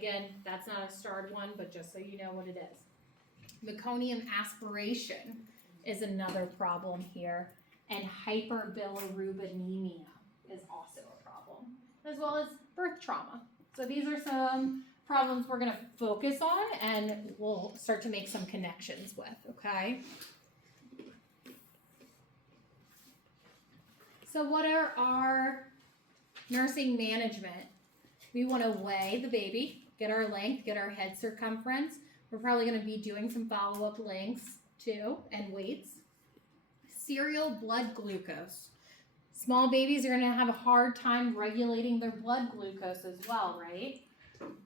again, that's not a starred one, but just so you know what it is. Meconium aspiration is another problem here, and hyperbilirubinemia is also a problem, as well as birth trauma. So these are some problems we're going to focus on and we'll start to make some connections with, okay? So what are our nursing management? We want to weigh the baby, get our length, get our head circumference. We're probably going to be doing some follow-up lengths too, and weights. Serial blood glucose. Small babies are going to have a hard time regulating their blood glucose as well, right?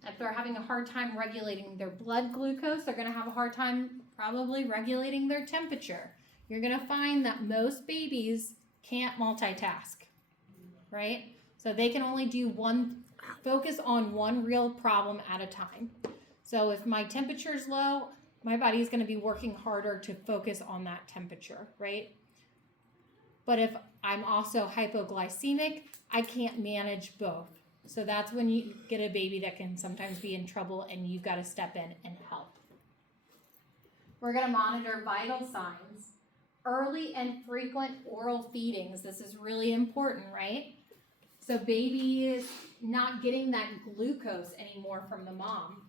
If they're having a hard time regulating their blood glucose, they're going to have a hard time probably regulating their temperature. You're going to find that most babies can't multitask, right? So they can only focus on one real problem at a time. So if my temperature's low, my body is going to be working harder to focus on that temperature, right? But if I'm also hypoglycemic, I can't manage both. So that's when you get a baby that can sometimes be in trouble and you've got to step in and help. We're going to monitor vital signs. Early and frequent oral feedings. This is really important, right? So baby is not getting that glucose anymore from the mom.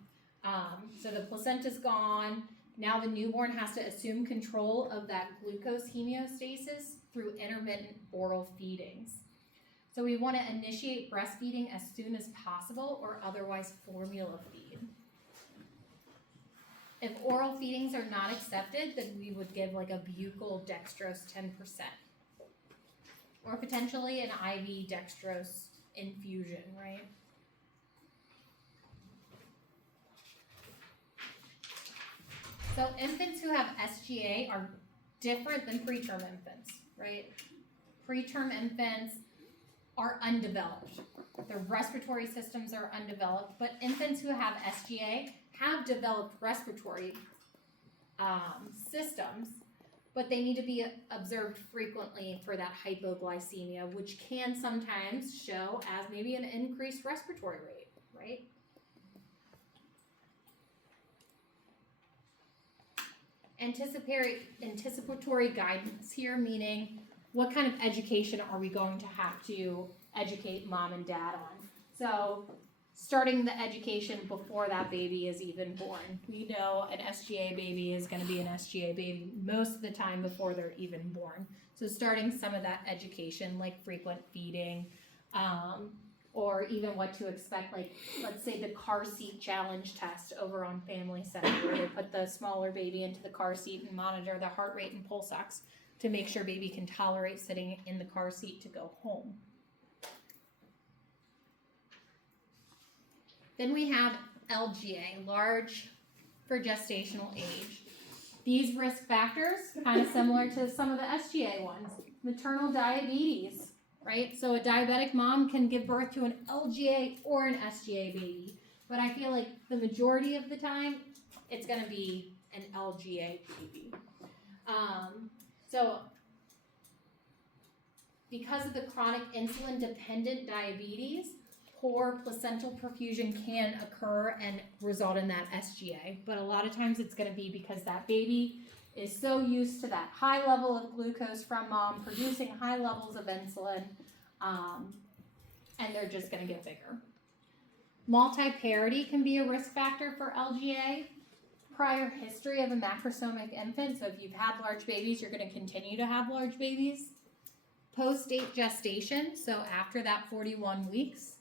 So the placenta's gone. Now the newborn has to assume control of that glucose homeostasis through intermittent oral feedings. So we want to initiate breastfeeding as soon as possible or otherwise formula feed. If oral feedings are not accepted, then we would give like a buccal dextrose 10%. Or potentially an IV dextrose infusion, right? So infants who have SGA are different than preterm infants, right? Preterm infants are undeveloped. Their respiratory systems are undeveloped, but infants who have SGA have developed respiratory systems, but they need to be observed frequently for that hypoglycemia, which can sometimes show as maybe an increased respiratory rate, right? Anticipatory guidance here, meaning what kind of education are we going to have to educate mom and dad on? So starting the education before that baby is even born. We know an SGA baby is going to be an SGA baby most of the time before they're even born. So starting some of that education, like frequent feeding, or even what to expect, like let's say the car seat challenge test over on Family Center, where they put the smaller baby into the car seat and monitor the heart rate and pulse ox to make sure baby can tolerate sitting in the car seat to go home. Then we have LGA, large for gestational age. These risk factors, kind of similar to some of the SGA ones. Maternal diabetes, right? So a diabetic mom can give birth to an LGA or an SGA baby. But I feel like the majority of the time, it's going to be an LGA baby. So because of the chronic insulin-dependent diabetes, poor placental perfusion can occur and result in that SGA. But a lot of times it's going to be because that baby is so used to that high level of glucose from mom, producing high levels of insulin, and they're just going to get bigger. Multiparity can be a risk factor for LGA. Prior history of a macrosomic infant, so if you've had large babies, you're going to continue to have large babies. Post-date gestation, so after that 41 weeks.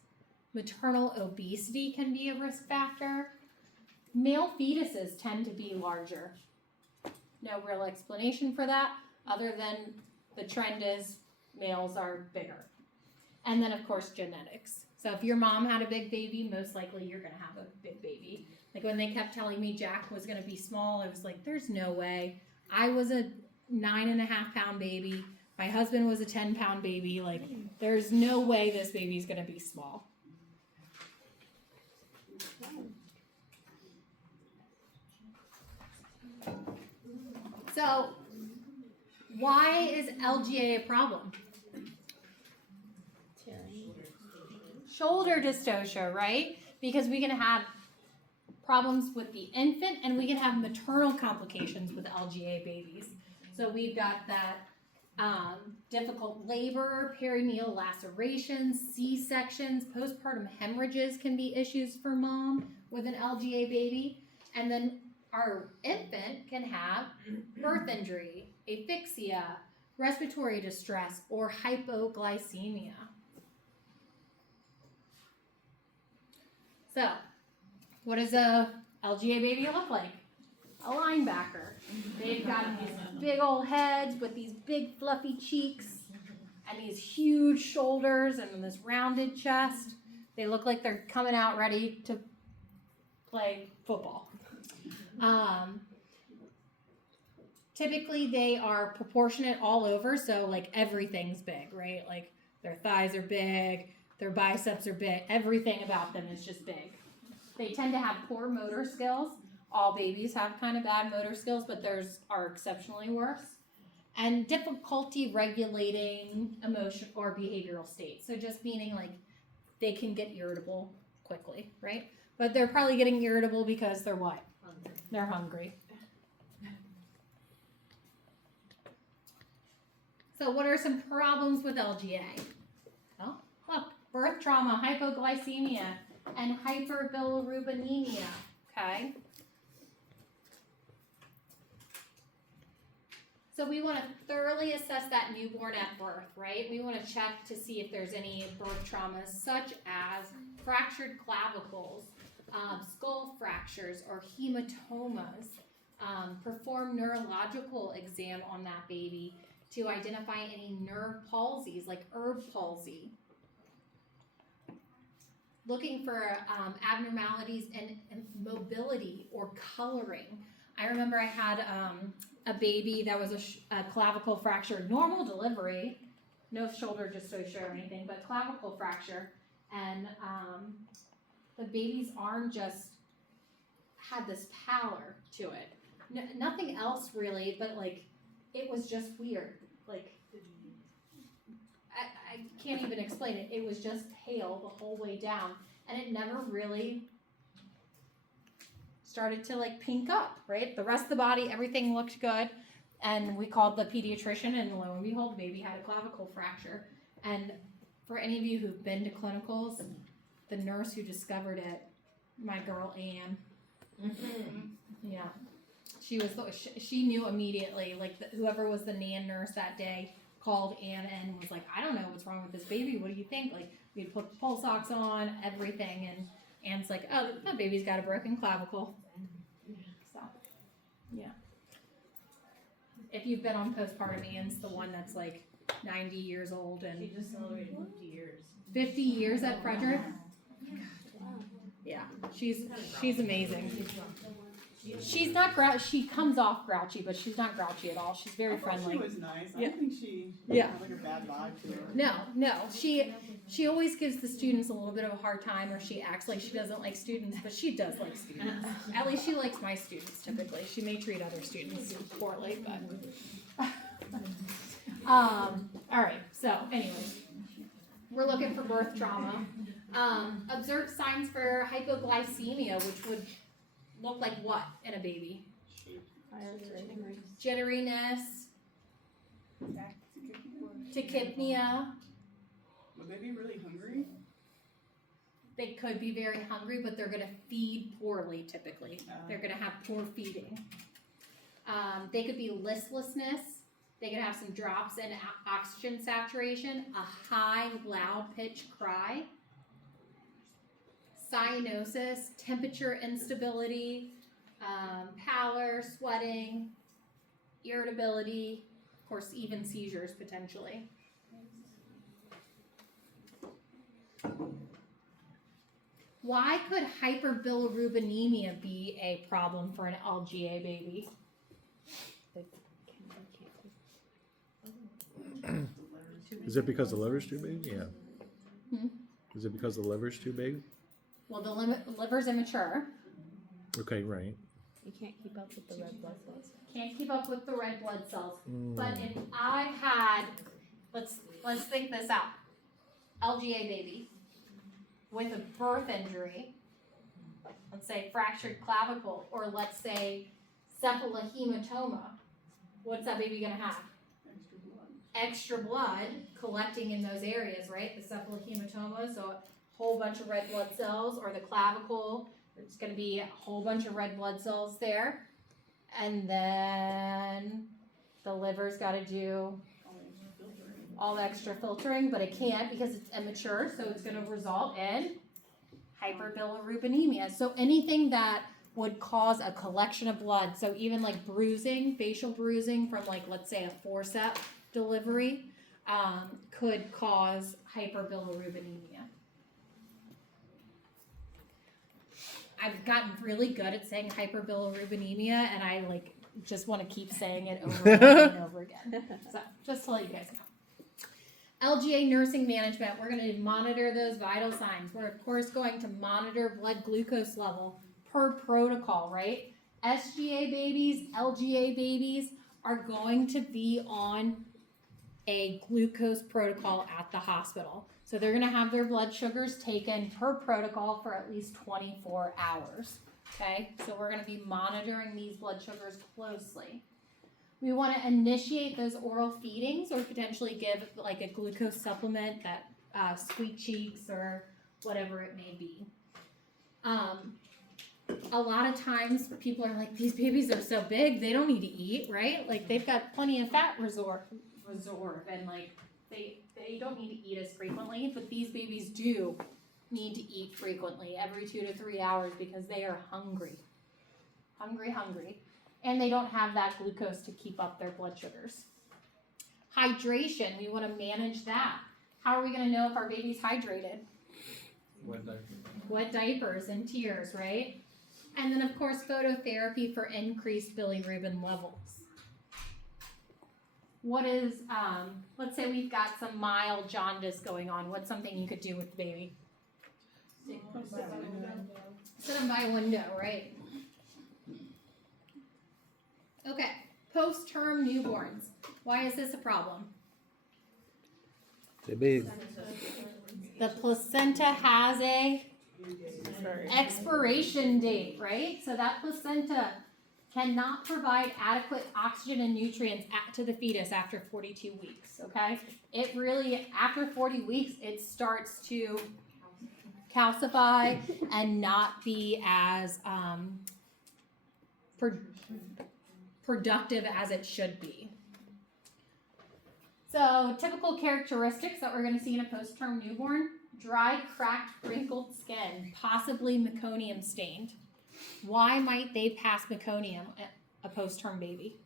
Maternal obesity can be a risk factor. Male fetuses tend to be larger. No real explanation for that, other than the trend is males are bigger. And then, of course, genetics. So if your mom had a big baby, most likely you're going to have a big baby. Like when they kept telling me Jack was going to be small, I was like, there's no way. I was a 9.5-pound baby. My husband was a 10-pound baby. Like, there's no way this baby's going to be small. So, why is LGA a problem? Shoulder dystocia, right? Because we can have problems with the infant, and we can have maternal complications with LGA babies. So we've got that difficult labor, perineal lacerations, C-sections, postpartum hemorrhages can be issues for mom with an LGA baby. And then our infant can have birth injury, asphyxia, respiratory distress, or hypoglycemia. So, what does a LGA baby look like? A linebacker. They've got these big old heads with these big fluffy cheeks and these huge shoulders and this rounded chest. They look like they're coming out ready to play football. Typically they are proportionate all over, so like everything's big, right? Like their thighs are big, their biceps are big, everything about them is just big. They tend to have poor motor skills. All babies have kind of bad motor skills, but theirs are exceptionally worse. And difficulty regulating emotion or behavioral states. So just meaning like they can get irritable quickly, right? But they're probably getting irritable because they're what? Hungry. They're hungry. So what are some problems with LGA? Well, look, birth trauma, hypoglycemia, and hyperbilirubinemia, okay? So we want to thoroughly assess that newborn at birth, right? We want to check to see if there's any birth traumas such as fractured clavicles, skull fractures, or hematomas. Perform neurological exam on that baby to identify any nerve palsies like Erb palsy. Looking for abnormalities in mobility or coloring. I remember I had a baby that was a clavicle fracture, normal delivery, no shoulder dystocia or anything, but clavicle fracture. And the baby's arm just had this pallor to it. Nothing else really, but like it was just weird. Like I can't even explain it. It was just pale the whole way down, and it never really started to like pink up, right? The rest of the body, everything looked good. And we called the pediatrician, and lo and behold, the baby had a clavicle fracture. And for any of you who've been to clinicals, the nurse who discovered it, my girl Anne, yeah, she knew immediately. Like whoever was the NAN nurse that day called Anne and was like, I don't know what's wrong with this baby. What do you think? Like we'd put the pulse ox on, everything, and Anne's like, oh, that baby's got a broken clavicle. So, yeah. If you've been on postpartum, Anne's the one that's like 90 years old and She just celebrated 50 years. 50 years at Frederick. Yeah, she's amazing. She's not she comes off grouchy, but she's not grouchy at all. She's very friendly. She was nice. I Yeah. don't think she Yeah. had like a bad vibe to her. No. She always gives the students a little bit of a hard time, or she acts like she doesn't like students, but she does like students. At least she likes my students typically. She may treat other students poorly, but all right. So anyways, we're looking for birth trauma. Observe signs for hypoglycemia, which would look like what in a baby? Jitteriness, tachypnea. Would they be really hungry? They could be very hungry, but they're going to feed poorly typically. They're going to have poor feeding. They could be listlessness. They could have some drops in oxygen saturation, a high, loud pitch cry, cyanosis, temperature instability, pallor, sweating, irritability, of course, even seizures potentially. Why could hyperbilirubinemia be a problem for an LGA baby? Is it because the liver's too big? Yeah. Hmm? Is it because the liver's too big? Well, the liver's immature. Okay, right. You can't keep up with the red blood cells. Can't keep up with the red blood cells. But if I had, let's think this out. LGA baby with a birth injury. let's say fractured clavicle, or let's say cephalohematoma, what's that baby gonna have? Extra blood. Extra blood collecting in those areas, right? The cephalohematoma, so a whole bunch of red blood cells, or the clavicle, there's gonna be a whole bunch of red blood cells there. And then the liver's gotta do all the extra filtering, but it can't because it's immature, so it's gonna result in hyperbilirubinemia. So anything that would cause a collection of blood, so even like bruising, facial bruising from like, let's say a forceps delivery, could cause hyperbilirubinemia. I've gotten really good at saying hyperbilirubinemia, and I like just want to keep saying it over and over and over again. So just to let you guys know. LGA nursing management, we're going to monitor those vital signs. We're of course going to monitor blood glucose level per protocol, right? SGA babies, LGA babies are going to be on a glucose protocol at the hospital. So they're gonna have their blood sugars taken per protocol for at least 24 hours, okay? So we're gonna be monitoring these blood sugars closely. We wanna initiate those oral feedings or potentially give like a glucose supplement, that Sweet Cheeks or whatever it may be. A lot of times people are like, these babies are so big, they don't need to eat, right? Like they've got plenty of fat reserve and like they don't need to eat as frequently, but these babies do need to eat frequently, every 2 to 3 hours, because they are hungry. And they don't have that glucose to keep up their blood sugars. Hydration, we want to manage that. How are we going to know if our baby's hydrated? Wet diapers and tears, right? And then of course phototherapy for increased bilirubin levels. What is, let's say we've got some mild jaundice going on. What's something you could do with the baby? Sit them by a window, right? Okay, post-term newborns. Why is this a problem? They're big. The placenta has a expiration date, right? So that placenta cannot provide adequate oxygen and nutrients to the fetus after 42 weeks, okay? It really, after 40 weeks, it starts to calcify and not be as productive as it should be. So typical characteristics that we're going to see in a post-term newborn: dry, cracked, wrinkled skin, possibly meconium stained. Why might they pass meconium, a post-term baby?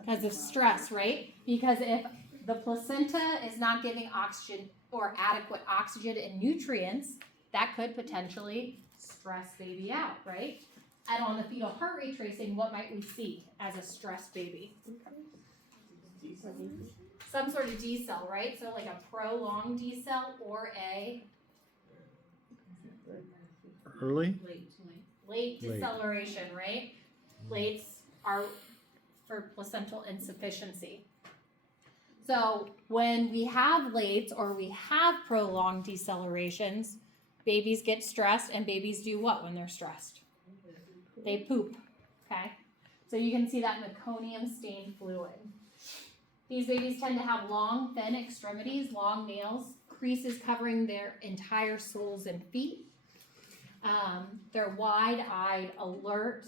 Because of stress, right? Because if the placenta is not giving oxygen or adequate oxygen and nutrients, that could potentially stress baby out, right? And on the fetal heart rate tracing, what might we see as a stressed baby? Some sort of decel, right? So like a prolonged decel or a Early? late deceleration, right? Lates are for placental insufficiency. So when we have lates or we have prolonged decelerations, babies get stressed, and babies do what when they're stressed? They poop, okay? So you can see that meconium stained fluid. These babies tend to have long, thin extremities, long nails, creases covering their entire soles and feet. They're wide-eyed, alert.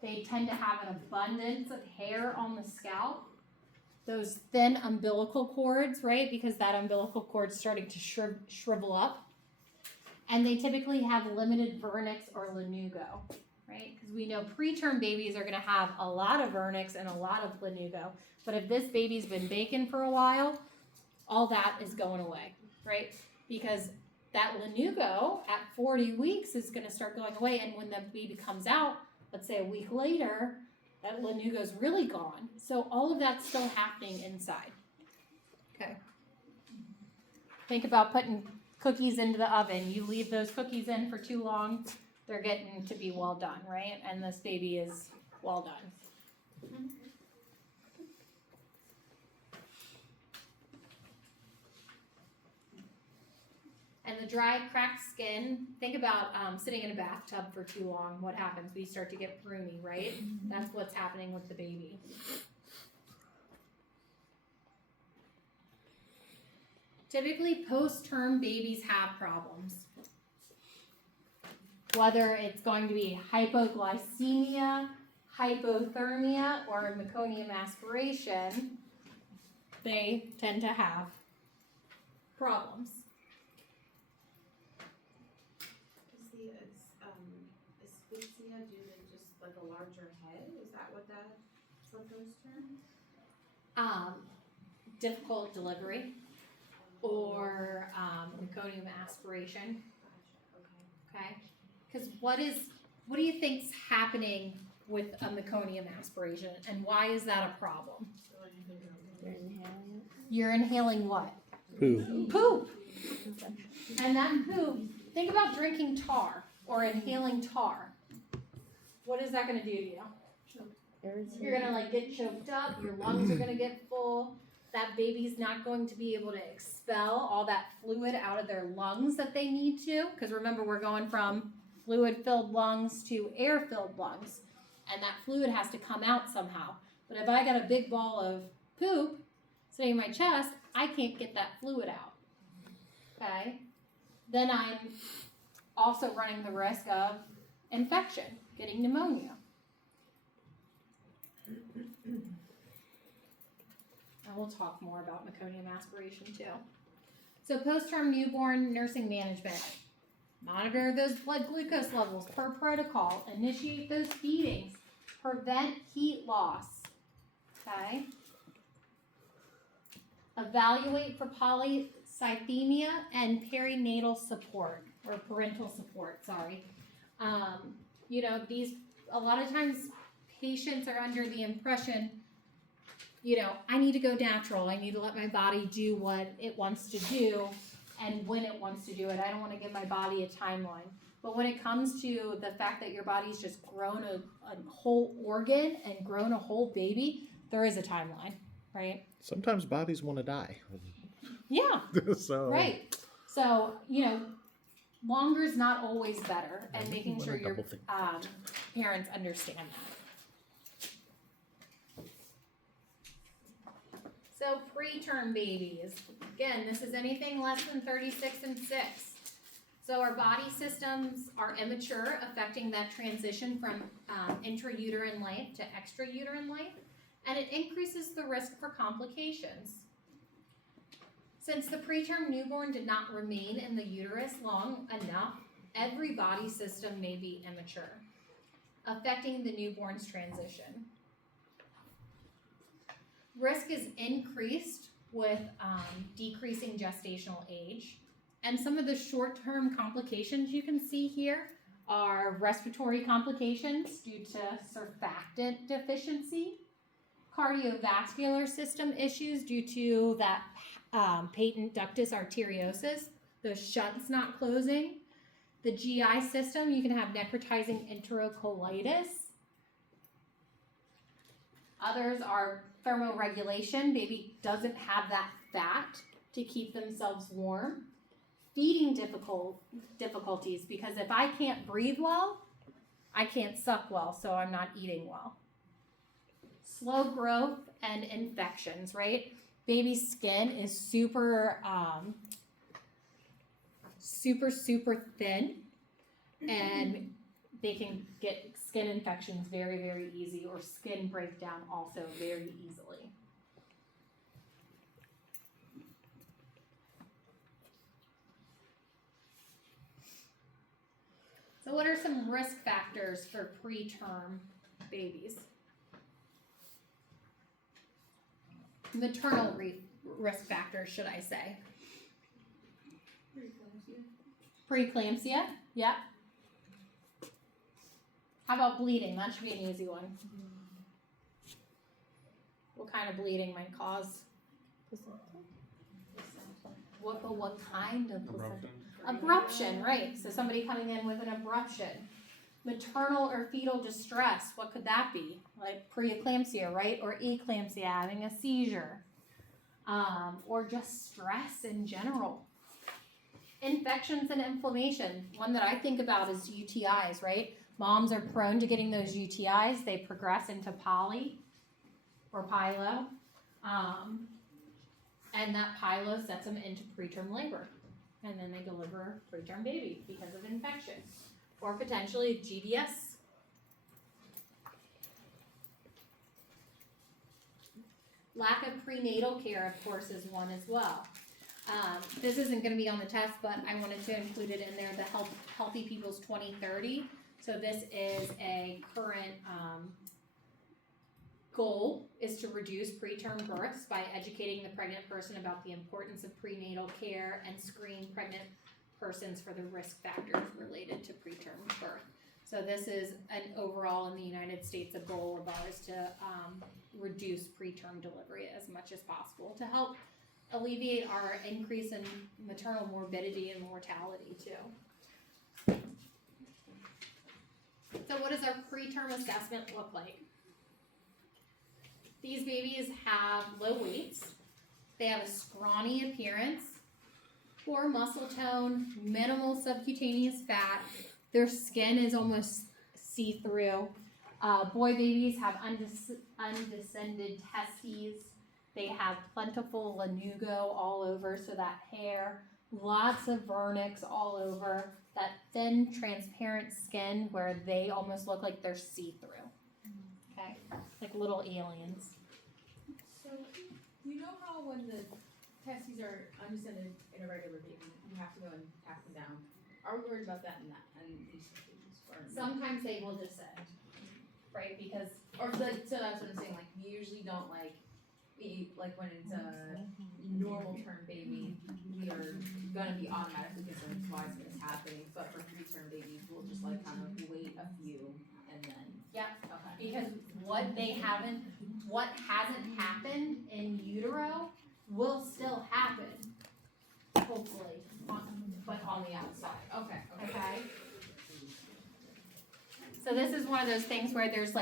They tend to have an abundance of hair on the scalp. Those thin umbilical cords, right? Because that umbilical cord's starting to shrivel up. And they typically have limited vernix or lanugo, right? Because we know preterm babies are going to have a lot of vernix and a lot of lanugo. But if this baby's been baking for a while, all that is going away, right? Because that lanugo at 40 weeks is going to start going away. And when the baby comes out, let's say a week later, that lanugo is really gone. So all of that's still happening inside. Okay. Think about putting cookies into the oven. You leave those cookies in for too long, they're getting to be well done, right? And this baby is well done. And the dry, cracked skin, think about sitting in a bathtub for too long. What happens? We start to get pruny, right? That's what's happening with the baby. Typically, post-term babies have problems. Whether it's going to be hypoglycemia, hypothermia, or meconium aspiration, they tend to have problems. Is the asphyxia due to just like a larger head? Is that what those terms? Difficult delivery or meconium aspiration. Gotcha, Okay, because what do you think's happening with a meconium aspiration, and why is that a problem? You're inhaling You're inhaling what? Who? Poop. And that poop, think about drinking tar or inhaling tar. What is that going to do to you? it. You're going to like get choked up, your lungs are going to get full. That baby's not going to be able to expel all that fluid out of their lungs that they need to. Because remember, we're going from fluid-filled lungs to air-filled lungs. And that fluid has to come out somehow. But if I got a big ball of poop sitting in my chest, I can't get that fluid out. Okay? Then I'm also running the risk of infection, getting pneumonia. And we'll talk more about meconium aspiration too. So post-term newborn nursing management. Monitor those blood glucose levels per protocol. Initiate those feedings. Prevent heat loss. Okay? Evaluate for polycythemia and perinatal support, or parental support, sorry. A lot of times patients are under the impression, I need to go natural. I need to let my body do what it wants to do and when it wants to do it. I don't want to give my body a timeline. But when it comes to the fact that your body's just grown a whole organ and grown a whole baby, there is a timeline, right? Sometimes bodies want to die. Yeah, So right. So, longer is not always better, and making What sure a your double think. parents understand that. So, preterm babies. Again, this is anything less than 36 and 6. So, our body systems are immature, affecting that transition from intrauterine life to extrauterine life, and it increases the risk for complications. Since the preterm newborn did not remain in the uterus long enough, every body system may be immature, affecting the newborn's transition. Risk is increased with decreasing gestational age. And some of the short-term complications you can see here are respiratory complications due to surfactant deficiency, cardiovascular system issues due to that patent ductus arteriosus, the shunt's not closing. The GI system, you can have necrotizing enterocolitis. Others are thermoregulation. Baby doesn't have that fat to keep themselves warm. Feeding difficulties, because if I can't breathe well, I can't suck well, so I'm not eating well. Slow growth and infections, right? Baby's skin is super thin, and they can get skin infections very, very easy, or skin breakdown also very easily. So what are some risk factors for preterm babies? Maternal risk factors, should I say? Preeclampsia, yep. How about bleeding? That should be an easy one. What kind of bleeding might cause? What kind of placenta? Abruption, right. So somebody coming in with an abruption. Maternal or fetal distress, what could that be? Like preeclampsia, right? Or eclampsia, having a seizure. Or just stress in general. Infections and inflammation. One that I think about is UTIs, right? Moms are prone to getting those UTIs. They progress into poly or pylo. And that pylo sets them into preterm labor. And then they deliver a preterm baby because of infection. Or potentially GDS. Lack of prenatal care, of course, is one as well. This isn't going to be on the test, but I wanted to include it in there, the Healthy People's 2030. So this is a current goal, is to reduce preterm births by educating the pregnant person about the importance of prenatal care and screen pregnant persons for the risk factors related to preterm birth. So this is an overall in the United States a goal of ours to reduce preterm delivery as much as possible to help alleviate our increase in maternal morbidity and mortality too. So what does our preterm assessment look like? These babies have low weights, they have a scrawny appearance, poor muscle tone, minimal subcutaneous fat, their skin is almost see-through. Boy babies have undescended testes. They have plentiful lanugo all over, so that hair, lots of vernix all over, that thin, transparent skin where they almost look like they're see-through. Okay, like little aliens. So, you know how when the testes are undescended in a regular baby, you have to go and tap them down? Are we worried about that in these situations? Sometimes they will descend, right? Because So that's what I'm saying, like, we usually don't like when it's a normal term baby, we are gonna be automatically concerned why it's happening, but for preterm babies, we'll just like kind of wait a few and then. yeah, Okay. because what hasn't happened in utero will still happen, hopefully, but on the outside. Okay. Okay. So this is one of those things where there's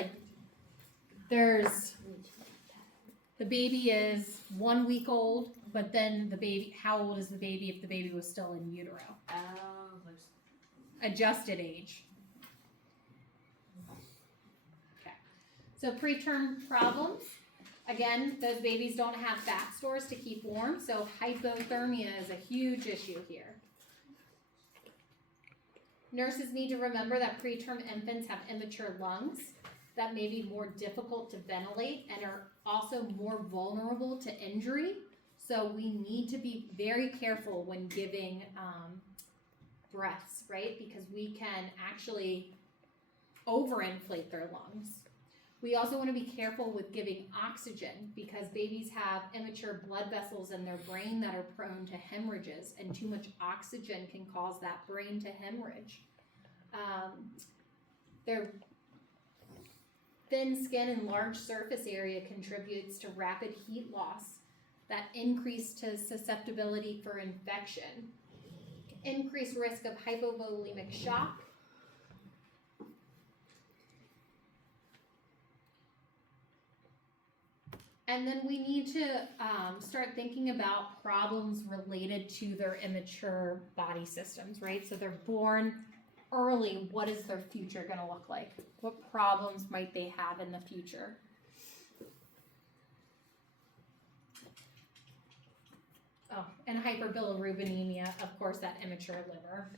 the baby is 1 week old, but then the baby, how old is the baby if the baby was still in utero? Adjusted age. Okay. So preterm problems. Again, those babies don't have fat stores to keep warm, so hypothermia is a huge issue here. Nurses need to remember that preterm infants have immature lungs that may be more difficult to ventilate and are also more vulnerable to injury. So we need to be very careful when giving breaths, right? Because we can actually overinflate their lungs. We also want to be careful with giving oxygen because babies have immature blood vessels in their brain that are prone to hemorrhages, and too much oxygen can cause that brain to hemorrhage. Their thin skin and large surface area contributes to rapid heat loss that increase to susceptibility for infection, increased risk of hypovolemic shock, and then we need to start thinking about problems related to their immature body systems, right? So they're born early, what is their future going to look like? What problems might they have in the future? Oh, and hyperbilirubinemia, of course, that immature liver.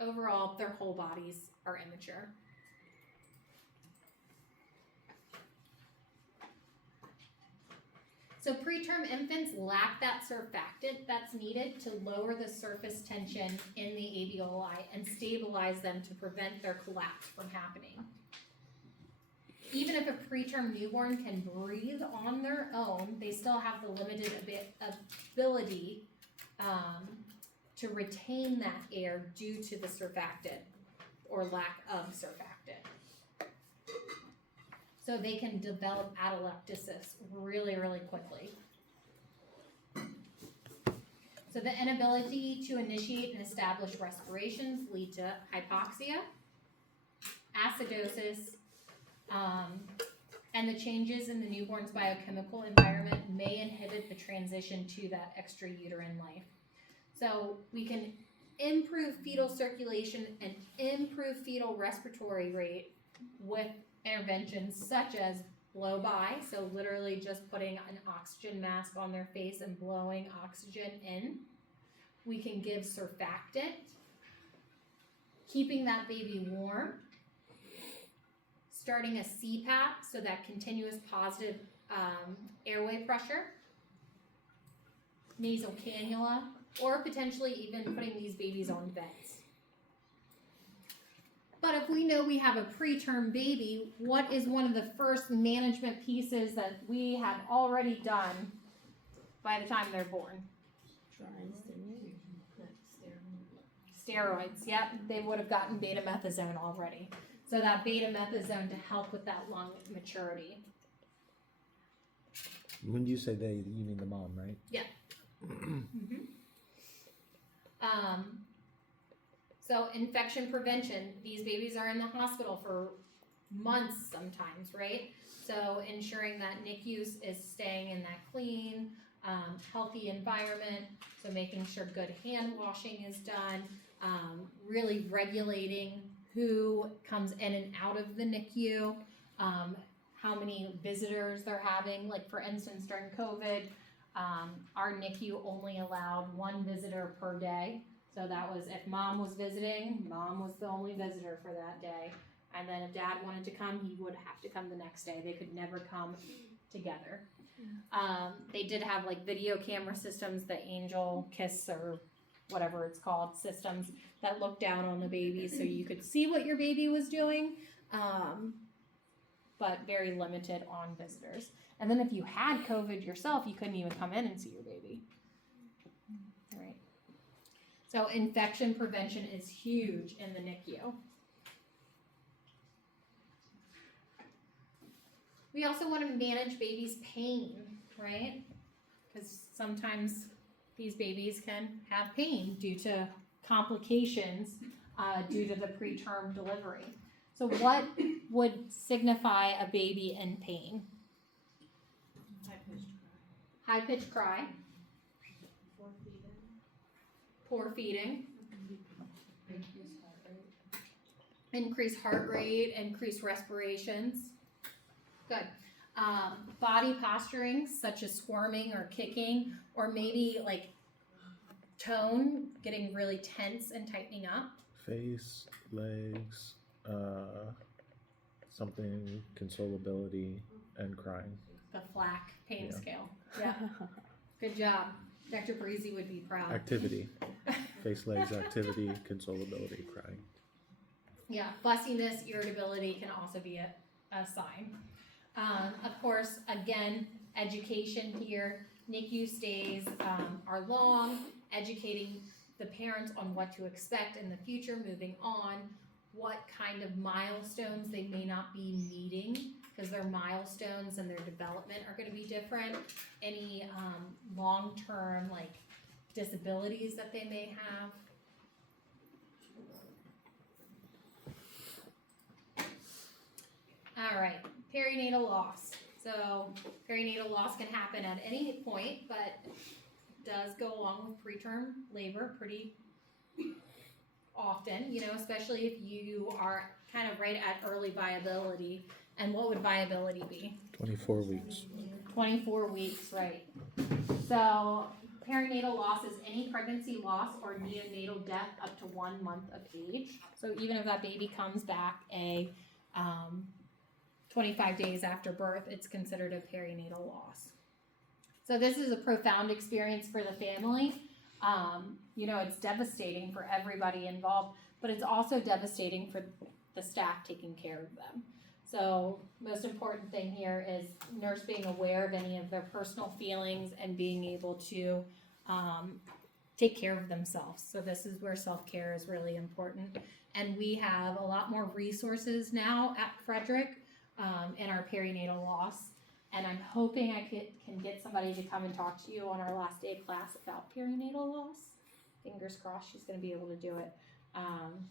Overall, their whole bodies are immature. So preterm infants lack that surfactant that's needed to lower the surface tension in the alveoli and stabilize them to prevent their collapse from happening. Even if a preterm newborn can breathe on their own, they still have the limited ability to retain that air due to the surfactant or lack of surfactant. So they can develop atelectasis really, really quickly. So the inability to initiate and establish respirations lead to hypoxia, acidosis, and the changes in the newborn's biochemical environment may inhibit the transition to that extrauterine life. So we can improve fetal circulation and improve fetal respiratory rate with interventions such as blow by, so literally just putting an oxygen mask on their face and blowing oxygen in. We can give surfactant, keeping that baby warm, starting a CPAP, so that continuous positive airway pressure, nasal cannula, or potentially even putting these babies on vents. But if we know we have a preterm baby, what is one of the first management pieces that we have already done by the time they're born? Try and stimulate. Steroids. Yep, they would have gotten betamethasone already. So that betamethasone to help with that lung maturity. When you say they, you mean the mom, right? So infection prevention, these babies are in the hospital for months sometimes, right? So ensuring that NICU is staying in that clean, healthy environment, so making sure good hand washing is done, really regulating who comes in and out of the NICU, how many visitors they're having. Like for instance, during COVID, our NICU only allowed one visitor per day. So that was if mom was visiting, mom was the only visitor for that day. And then if dad wanted to come, he would have to come the next day. They could never come together. They did have like video camera systems, the Angel Kiss or whatever it's called, systems that looked down on the baby so you could see what your baby was doing, but very limited on visitors. And then if you had COVID yourself, you couldn't even come in and see your baby. All right. So infection prevention is huge in the NICU. We also want to manage babies' pain, right? Because sometimes these babies can have pain due to complications due to the preterm delivery. So what would signify a baby in pain? High-pitched cry. Poor feeding. Increased heart rate, increased respirations. Good. Body posturing, such as squirming or kicking, or maybe like tone, getting really tense and tightening up. Face, legs, something, consolability, and crying. The FLAC pain Yeah. scale. Yeah. Good job. Dr. Parisi would be proud. Activity. Face, legs, activity, consolability, crying. Yeah, fussiness, irritability can also be a sign. Of course, again, education here. NICU stays are long, educating the parents on what to expect in the future, moving on, what kind of milestones they may not be meeting, because their milestones and their development are going to be different. Any long-term like disabilities that they may have. All right, perinatal loss. So perinatal loss can happen at any point, but does go along with preterm labor pretty often, especially if you are kind of right at early viability. And what would viability be? 24 weeks. 24 weeks, right. So perinatal loss is any pregnancy loss or neonatal death up to 1 month of age. So even if that baby comes back 25 days after birth, it's considered a perinatal loss. So this is a profound experience for the family. It's devastating for everybody involved, but it's also devastating for the staff taking care of them. So most important thing here is nurse being aware of any of their personal feelings and being able to take care of themselves. So this is where self-care is really important. And we have a lot more resources now at Frederick in our perinatal loss. And I'm hoping I can get somebody to come and talk to you on our last day of class about perinatal loss. Fingers crossed she's going to be able to do it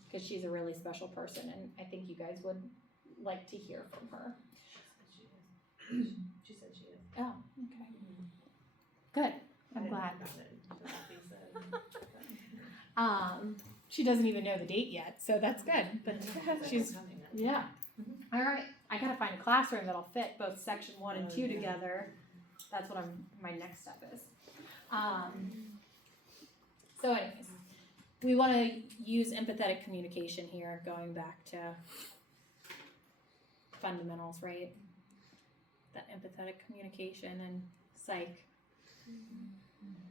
because she's a really special person, and I think you guys would like to hear from her. She said she is. Oh, okay. Good. I'm glad. She doesn't even know the date yet, so that's good. But she's yeah. All right, I gotta find a classroom that'll fit both section 1 and 2 together. That's what my next step is. So anyways, we want to use empathetic communication here, going back to fundamentals, right? That empathetic communication and psych.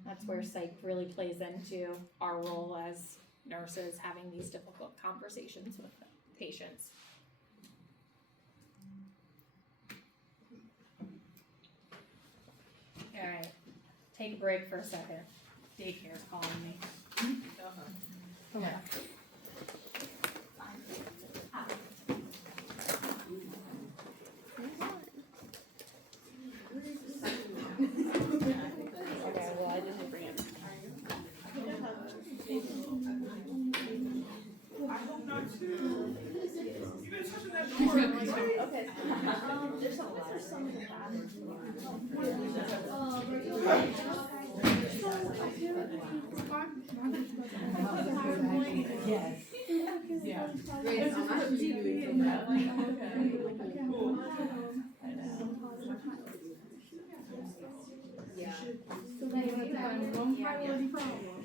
That's where psych really plays into our role as nurses, having these difficult conversations with patients. All right, take a break for a second. Daycare's calling me. Come on. Okay, well, I didn't bring it. I hope not too. You've been touching that door. Okay. There's some in the Yes. Yeah. Yeah. So they have to find one priority problem.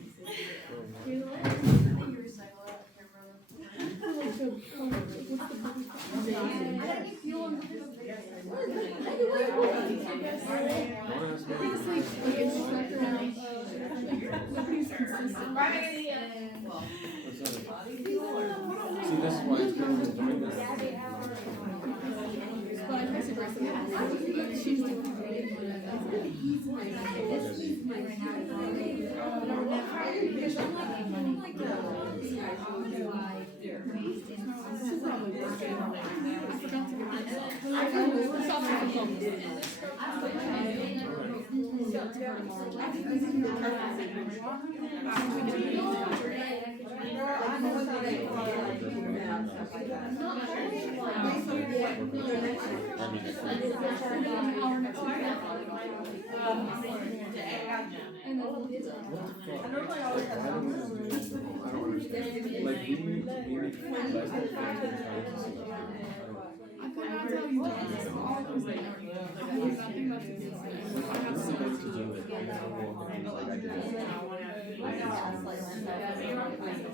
See, this is why it's good to join this.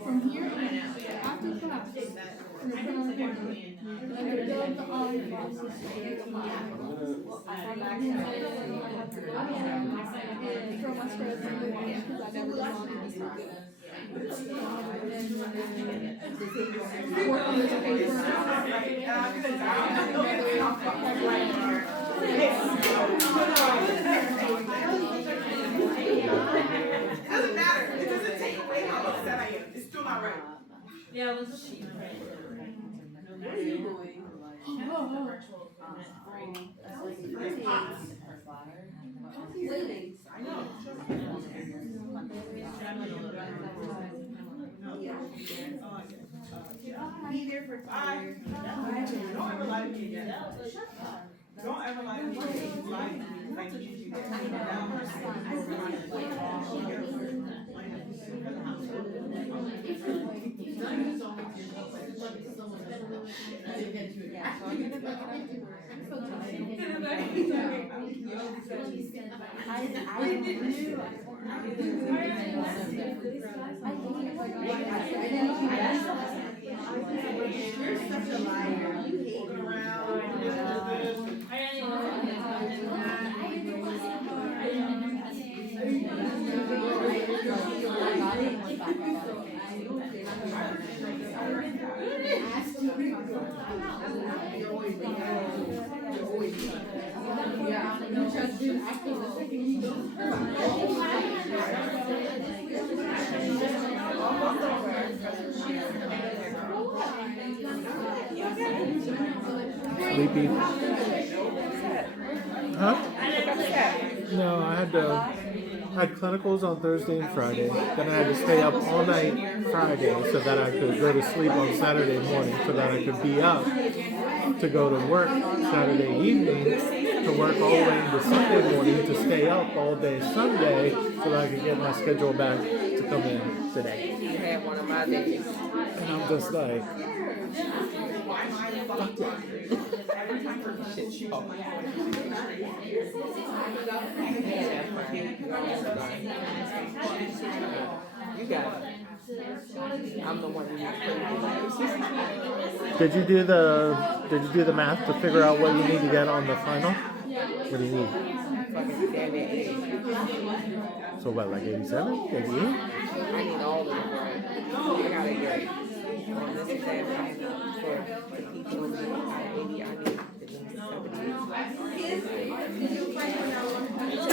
From here, after class, we're gonna put on the camera. And then we're going to all your classes. And throw my stress in the wash because I never belong in this class. Work on this Doesn't matter. It doesn't take away how upset I am. It's still not right. Yeah, it was a sheet. Be there for 5. Don't ever lie to me again. Don't ever lie to me again. Lie to me. I need you You're such a liar. You hate me around. Sleepy. Huh? No, I had clinicals on Thursday and Friday. Then I had to stay up all night Friday so that I could go to sleep on Saturday morning so that I could be up to go to work Saturday evening, to work all the way into Sunday morning, to stay up all day Sunday so that I could get my schedule back to come in today. You had one of my days. And I'm just like, fuck that. You got it. I'm the one who Did you do the math to figure out what you need to get on the final? What do you need? So what, like 87? 88? I need all of them right. I gotta get on this exam final for the people who got 80. I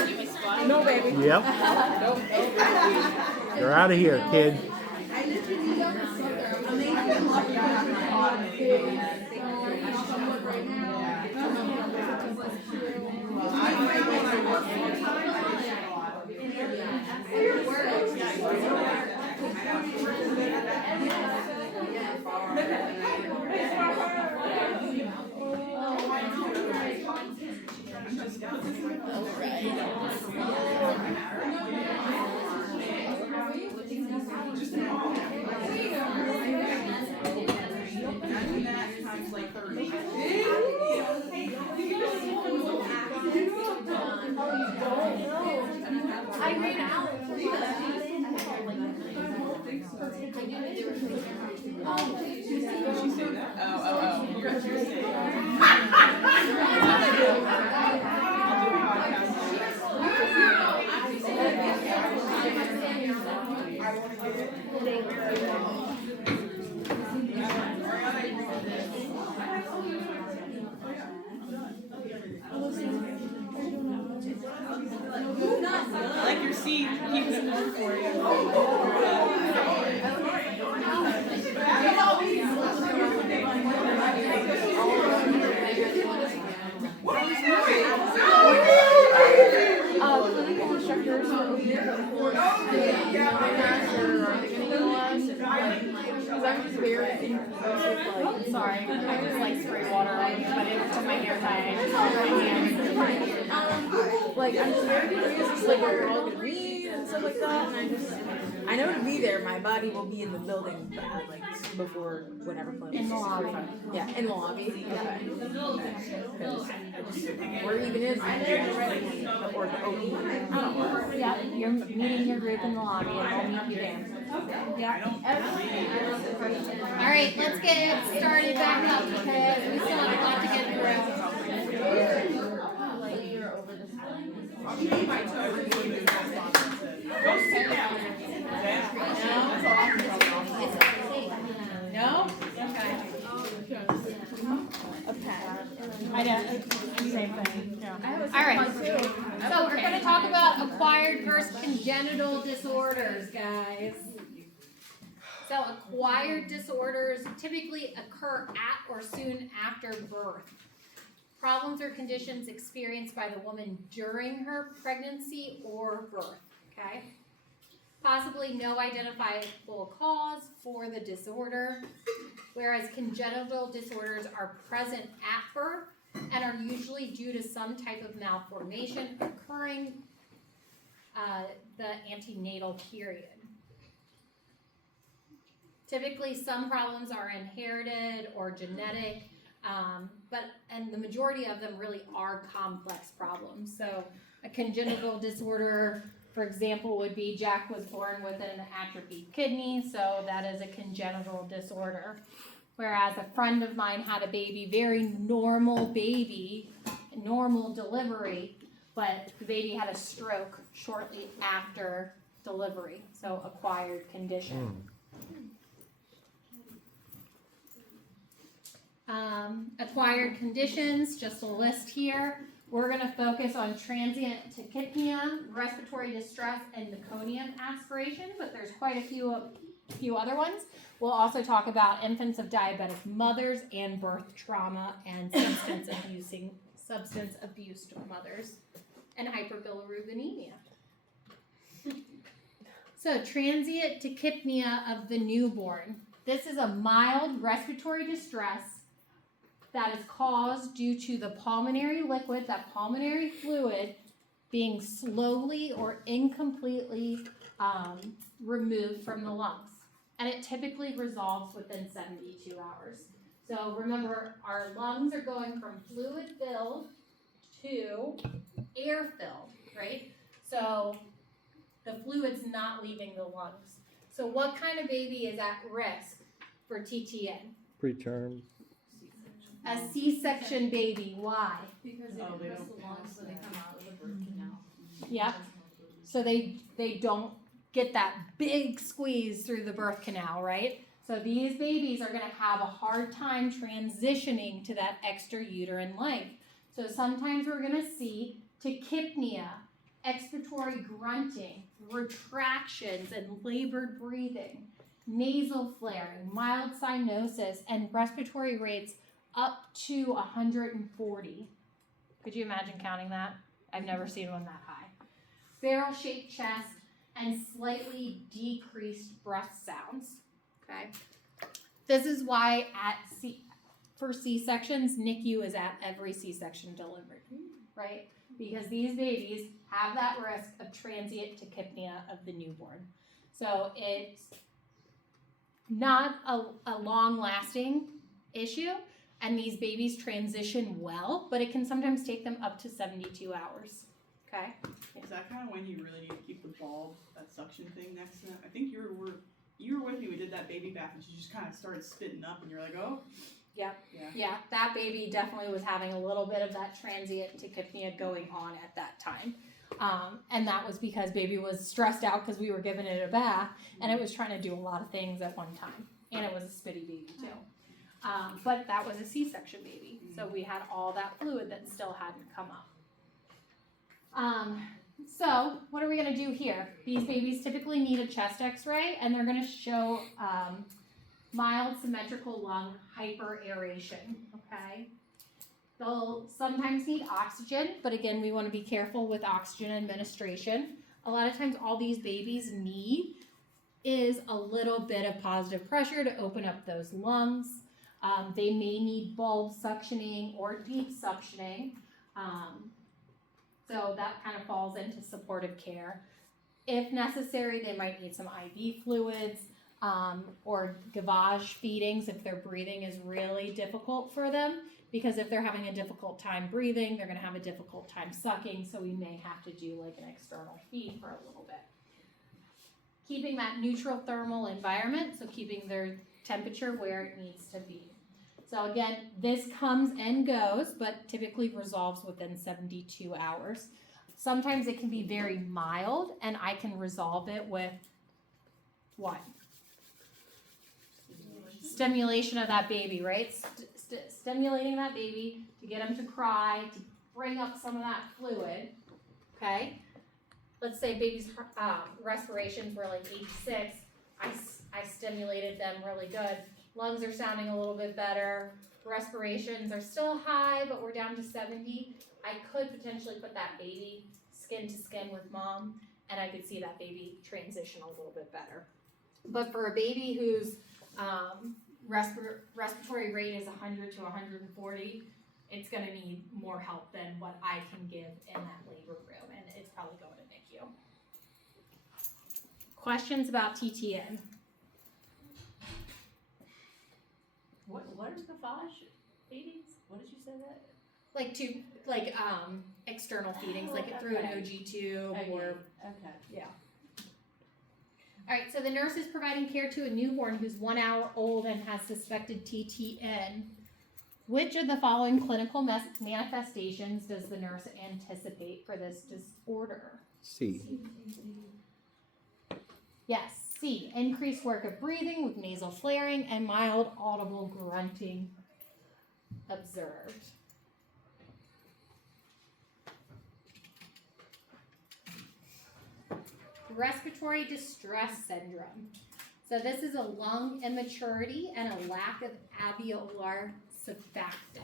need 70. No, baby. Yep. Nope. You're out of here, kid. I ran out. Like your seat keeps it warm for you. Clinical instructors who are because I'm just very confused with like, Sorry, I just like spray water on you, but it took my hair tie. I just held my hand. like I'm just very confused with like what we're all gonna read and stuff like that, and I know to be there, my body will be in the building, like before whatever class. In the lobby. Yeah, in the lobby. Okay. Because where even is it? Or the OE? I don't know. Yeah, you're meeting your group in the lobby and I'll meet you there. Yeah. All right, let's get started back up because we still have a lot to get through. Go sit down. No? Okay. I know, same thing, yeah. All right, so we're gonna talk about acquired versus congenital disorders, guys. So acquired disorders typically occur at or soon after birth. Problems or conditions experienced by the woman during her pregnancy or birth, okay? Possibly no identifiable cause for the disorder, whereas congenital disorders are present at birth and are usually due to some type of malformation occurring the antenatal period. Typically, some problems are inherited or genetic, and the majority of them really are complex problems. So a congenital disorder, for example, would be Jack was born with an atrophied kidney, so that is a congenital disorder. Whereas a friend of mine had a baby, very normal baby, normal delivery, but the baby had a stroke shortly after delivery, so acquired condition. Acquired conditions, just a list here. We're going to focus on transient tachypnea, respiratory distress, and meconium aspiration, but there's quite a few other ones. We'll also talk about infants of diabetic mothers and birth trauma and substance abuse to mothers and hyperbilirubinemia. So transient tachypnea of the newborn. This is a mild respiratory distress that is caused due to the pulmonary liquid, that pulmonary fluid, being slowly or incompletely removed from the lungs. And it typically resolves within 72 hours. So remember, our lungs are going from fluid filled to air filled, right? So the fluid's not leaving the lungs. So what kind of baby is at risk for TTN? Preterm. A C-section baby. Why? Because they compress the lungs when they come out of the birth canal. Yep. So they don't get that big squeeze through the birth canal, right? So these babies are going to have a hard time transitioning to that extrauterine length. So sometimes we're going to see tachypnea, expiratory grunting, retractions and labored breathing, nasal flaring, mild cyanosis, and respiratory rates up to 140. Could you imagine counting that? I've never seen one that high. Barrel-shaped chest and slightly decreased breath sounds. Okay. This is why for C-sections, NICU is at every C-section delivery, right? Because these babies have that risk of transient tachypnea of the newborn. So it's not a long-lasting issue, and these babies transition well, but it can sometimes take them up to 72 hours. Okay? Is that kind of when you really need to keep the bulb, that suction thing next to them? I think you were with me. We did that baby bath, and she just kind of started spitting up, and you're like, oh. Yep. Yeah. Yeah, that baby definitely was having a little bit of that transient tachypnea going on at that time. And that was because baby was stressed out because we were giving it a bath, and it was trying to do a lot of things at one time. And it was a spitty baby too. But that was a C-section baby. So we had all that fluid that still hadn't come up. So what are we gonna do here? These babies typically need a chest x-ray, and they're gonna show mild symmetrical lung hyperaeration, okay? They'll sometimes need oxygen, but again, we wanna be careful with oxygen administration. A lot of times all these babies need is a little bit of positive pressure to open up those lungs. They may need bulb suctioning or deep suctioning. So that kind of falls into supportive care. If necessary, they might need some IV fluids or gavage feedings if their breathing is really difficult for them. Because if they're having a difficult time breathing, they're gonna have a difficult time sucking, so we may have to do like an external feed for a little bit. Keeping that neutral thermal environment, so keeping their temperature where it needs to be. So again, this comes and goes, but typically resolves within 72 hours. Sometimes it can be very mild, and I can resolve it with what? Stimulation of that baby, right? Stimulating that baby to get them to cry, to bring up some of that fluid, okay? Let's say baby's respirations were like 86. I stimulated them really good. Lungs are sounding a little bit better. Respirations are still high, but we're down to 70. I could potentially put that baby skin to skin with mom, and I could see that baby transition a little bit better. But for a baby whose respiratory rate is 100 to 140, it's going to need more help than what I can give in that labor room, and it's probably going to NICU. Questions about TTN? What are gavage feedings? What did you say that? Like external feedings, like through an OG tube or Okay. yeah. All right, so the nurse is providing care to a newborn who's 1 hour old and has suspected TTN. Which of the following clinical manifestations does the nurse anticipate for this disorder? C. Yes, C. Increased work of breathing with nasal flaring and mild audible grunting observed. Respiratory distress syndrome. So this is a lung immaturity and a lack of alveolar surfactant.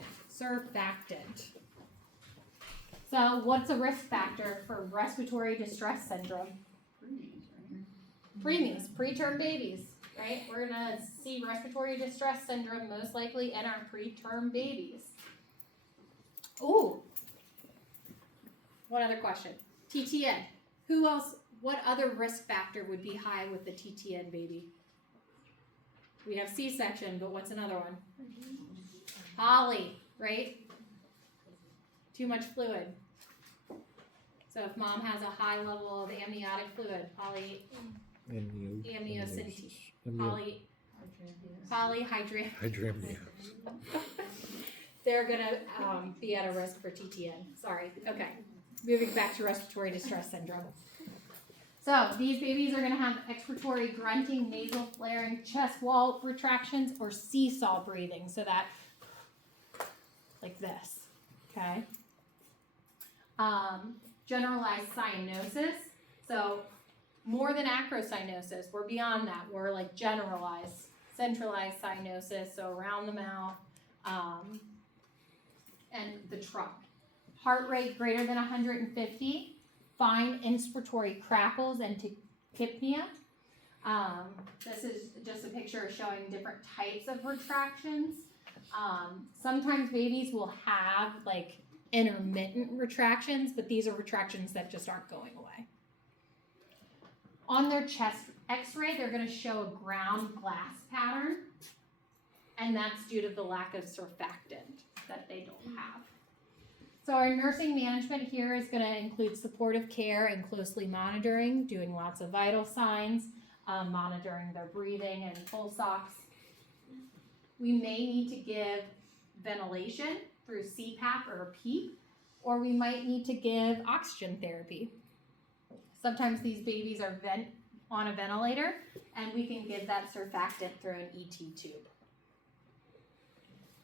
So what's a risk factor for respiratory distress syndrome? Preemies, preterm babies, right? We're gonna see respiratory distress syndrome most likely in our preterm babies. Ooh. One other question. TTN. What other risk factor would be high with the TTN baby? We have C-section, but what's another one? Poly, right? Too much fluid. So if mom has a high level of amniotic fluid, polyamniocentesis, polyhydramnios, Hydramnia. they're gonna be at a risk for TTN. Sorry. Okay. Moving back to respiratory distress syndrome. So these babies are gonna have expiratory grunting, nasal flaring, chest wall retractions, or seesaw breathing. So that, like this, okay? Generalized cyanosis. So more than acrocyanosis. We're beyond that. We're like generalized, centralized cyanosis. So around the mouth, and the trunk. Heart rate greater than 150. Fine inspiratory crackles and tachypnea. This is just a picture showing different types of retractions. Sometimes babies will have like intermittent retractions, but these are retractions that just aren't going away. On their chest x-ray, they're going to show a ground glass pattern, and that's due to the lack of surfactant that they don't have. So our nursing management here is going to include supportive care and closely monitoring, doing lots of vital signs, monitoring their breathing and pulse ox. We may need to give ventilation through CPAP or a PEEP, or we might need to give oxygen therapy. Sometimes these babies are on a ventilator, and we can give that surfactant through an ET tube.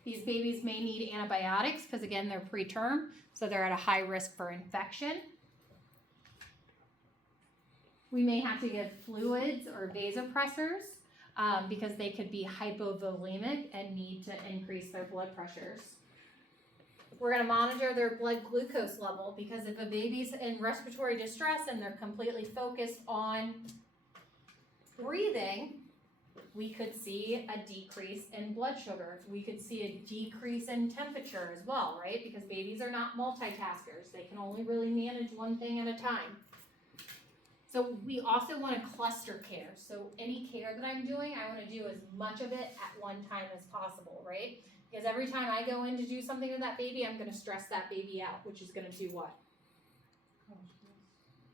These babies may need antibiotics because, again, they're preterm, so they're at a high risk for infection. We may have to give fluids or vasopressors because they could be hypovolemic and need to increase their blood pressures. We're going to monitor their blood glucose level because if a baby's in respiratory distress and they're completely focused on breathing, we could see a decrease in blood sugar. We could see a decrease in temperature as well, right? Because babies are not multitaskers. They can only really manage one thing at a time. So we also want to cluster care. So any care that I'm doing, I want to do as much of it at one time as possible, right? Because every time I go in to do something with that baby, I'm going to stress that baby out, which is going to do what?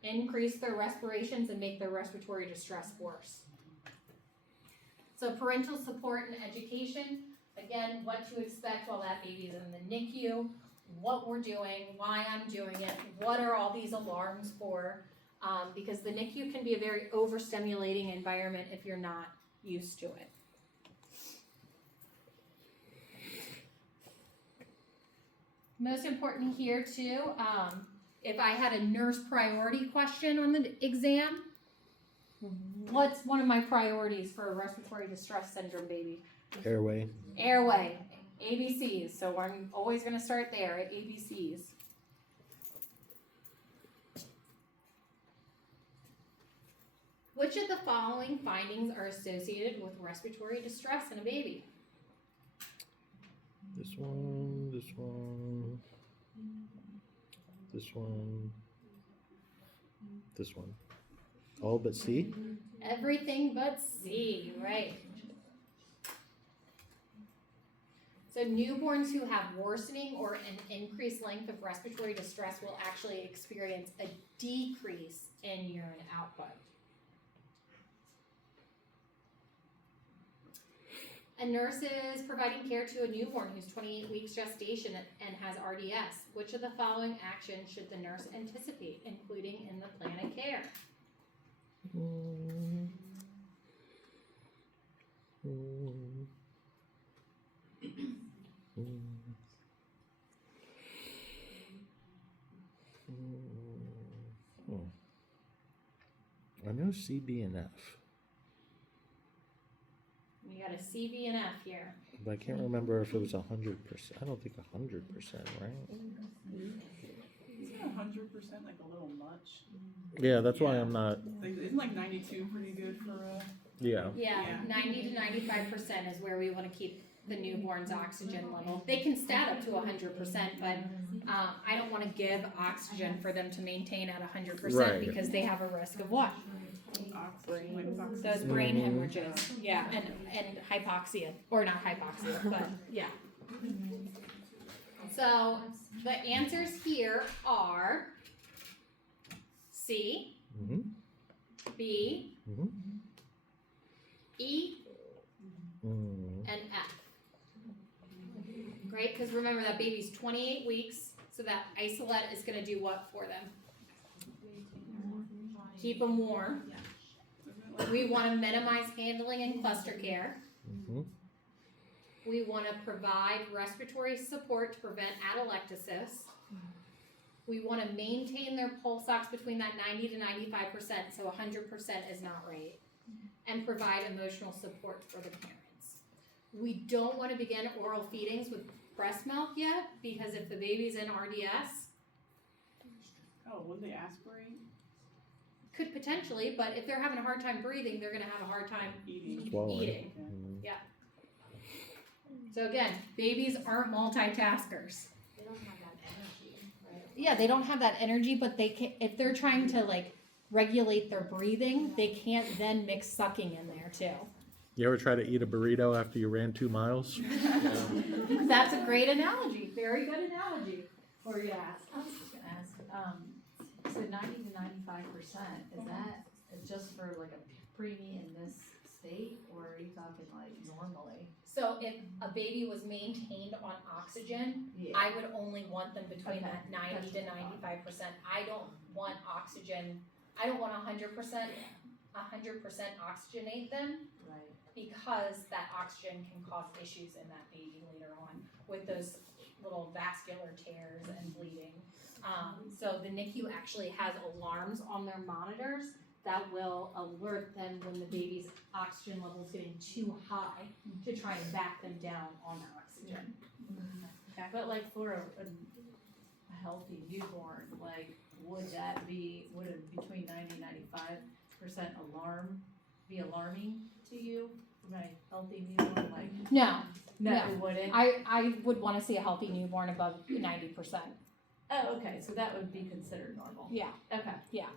Increase their respirations and make their respiratory distress worse. So parental support and education, again, what to expect while that baby is in the NICU, what we're doing, why I'm doing it, what are all these alarms for, because the NICU can be a very overstimulating environment if you're not used to it. Most important here too, if I had a nurse priority question on the exam, what's one of my priorities for a respiratory distress syndrome baby? Airway. Airway, ABCs. So I'm always going to start there at ABCs. Which of the following findings are associated with respiratory distress in a baby? This one, this one, this one, this one. All but C? Everything but C, right. So newborns who have worsening or an increased length of respiratory distress will actually experience a decrease in urine output. A nurse is providing care to a newborn who's 28 weeks gestation and has RDS. Which of the following actions should the nurse anticipate, including in the plan of care? I know C, B, and F. You got a C, B, and F here. But I can't remember if it was 100%. I don't think 100%, right? Isn't 100% like a little much? Yeah, that's why I'm not. Isn't like 92 pretty good for Yeah. Yeah, Yeah. 90 to 95% is where we want to keep the newborn's oxygen level. They can stat up to 100%, but I don't want to give oxygen for them to maintain at 100% Right. because they have a risk of what? Those brain hemorrhages, yeah, and hypoxia, or not hypoxia, but yeah. So the answers here are C, Mhm. B, Mhm. E, Mm. and F. Great, because remember that baby's 28 weeks, so that isolate is going to do what for them? Keep them warm. We want to minimize handling and cluster care. Mhm. We want to provide respiratory support to prevent atelectasis. We want to maintain their pulse ox between that 90 to 95%, so 100% is not right, and provide emotional support for the parents. We don't want to begin oral feedings with breast milk yet, because if the baby's in RDS, Oh, would they aspirate? could potentially, but if they're having a hard time breathing, they're going to have a hard time Eating. Swallowing. eating. Mhm. So again, babies aren't multitaskers. They don't have that energy, right? Yeah, they don't have that energy, but they can, if they're trying to like regulate their breathing, they can't then mix sucking in there too. You ever try to eat a burrito after you ran 2 miles? That's a great analogy. Very good analogy. What were you gonna ask? I was just gonna ask, so 90 to 95%, is that just for like a preemie in this state, or are you talking like normally? So if a baby was maintained on oxygen, Yeah. I would only want them between Okay, that 90 to that's what I thought. 95%. I don't want oxygen. I don't want 100% oxygenate them, Right. because that oxygen can cause issues in that baby later on with those little vascular tears and bleeding. So the NICU actually has alarms on their monitors that will alert them when the baby's oxygen level is getting too high to try and back them down on the oxygen. Okay. But like for a healthy newborn, like would it between 90 and 95% be alarming to you? Right, healthy newborn, like, No, no, No. it wouldn't? I would want to see a healthy newborn above 90%. Oh, okay, so that would be considered normal. Yeah. Okay. Yeah,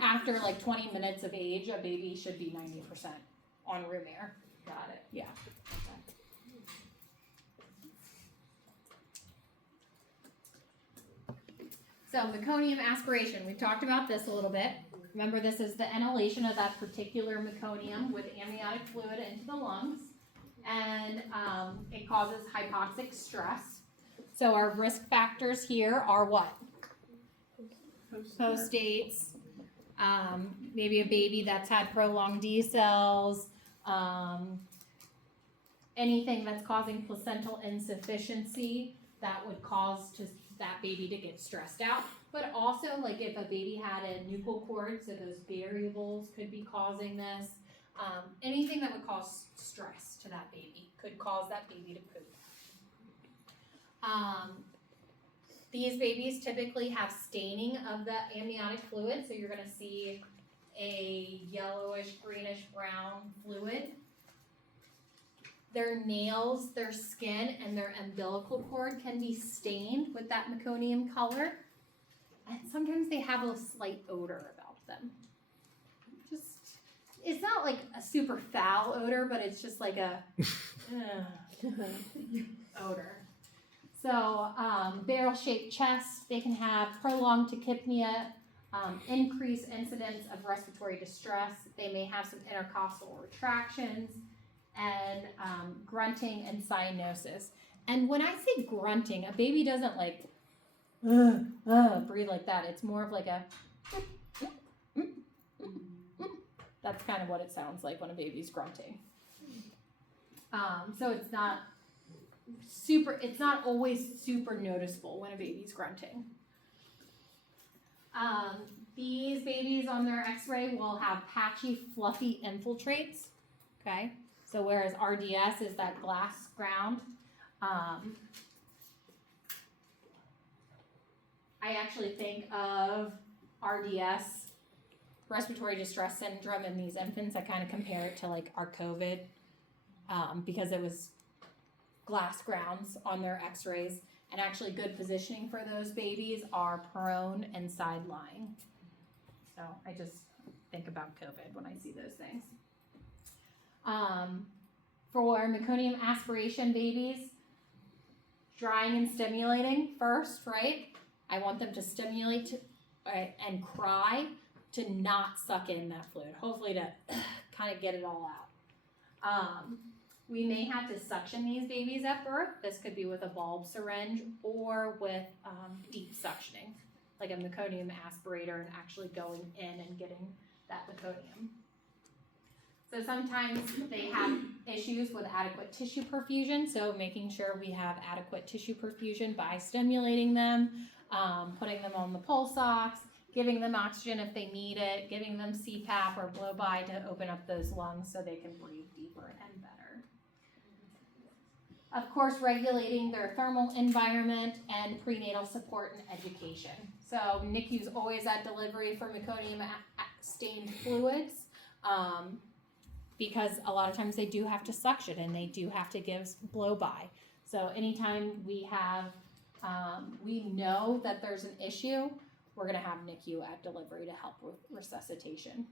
after like 20 minutes of age, a baby should be 90% on room air. Got it. Yeah. Okay. So meconium aspiration, we've talked about this a little bit. Remember, this is the inhalation of that particular meconium with amniotic fluid into the lungs, and it causes hypoxic stress. So our risk factors here are what? Postdates, maybe a baby that's had prolonged decels, anything that's causing placental insufficiency that would cause that baby to get stressed out. But also, like if a baby had a nuchal cord, so those variables could be causing this. Anything that would cause stress to that baby could cause that baby to poop. These babies typically have staining of the amniotic fluid, so you're gonna see a yellowish, greenish, brown fluid. Their nails, their skin, and their umbilical cord can be stained with that meconium color. And sometimes they have a slight odor about them. It's not like a super foul odor, but it's just like a odor. So barrel-shaped chest, they can have prolonged tachypnea, increased incidence of respiratory distress. They may have some intercostal retractions, and grunting and cyanosis. And when I say grunting, a baby doesn't like breathe like that. It's more of like a that's kind of what it sounds like when a baby's grunting. So it's not always super noticeable when a baby's grunting. These babies on their x-ray will have patchy, fluffy infiltrates, okay? So whereas RDS is that glass ground, I actually think of RDS, respiratory distress syndrome, in these infants. I kind of compare it to like our COVID, because it was glass grounds on their x-rays, and actually good positioning for those babies are prone and side lying. So I just think about COVID when I see those things. For meconium aspiration babies, drying and stimulating first, right? I want them to stimulate and cry to not suck in that fluid, hopefully to kind of get it all out. We may have to suction these babies at birth. This could be with a bulb syringe or with deep suctioning, like a meconium aspirator and actually going in and getting that meconium. So sometimes they have issues with adequate tissue perfusion, so making sure we have adequate tissue perfusion by stimulating them, putting them on the pulse ox, giving them oxygen if they need it, giving them CPAP or blow-by to open up those lungs so they can breathe deeper and better. Of course, regulating their thermal environment and prenatal support and education. So NICU's always at delivery for meconium stained fluids. Because a lot of times they do have to suction and they do have to give blow-by. So anytime we have, we know that there's an issue, we're gonna have NICU at delivery to help with resuscitation.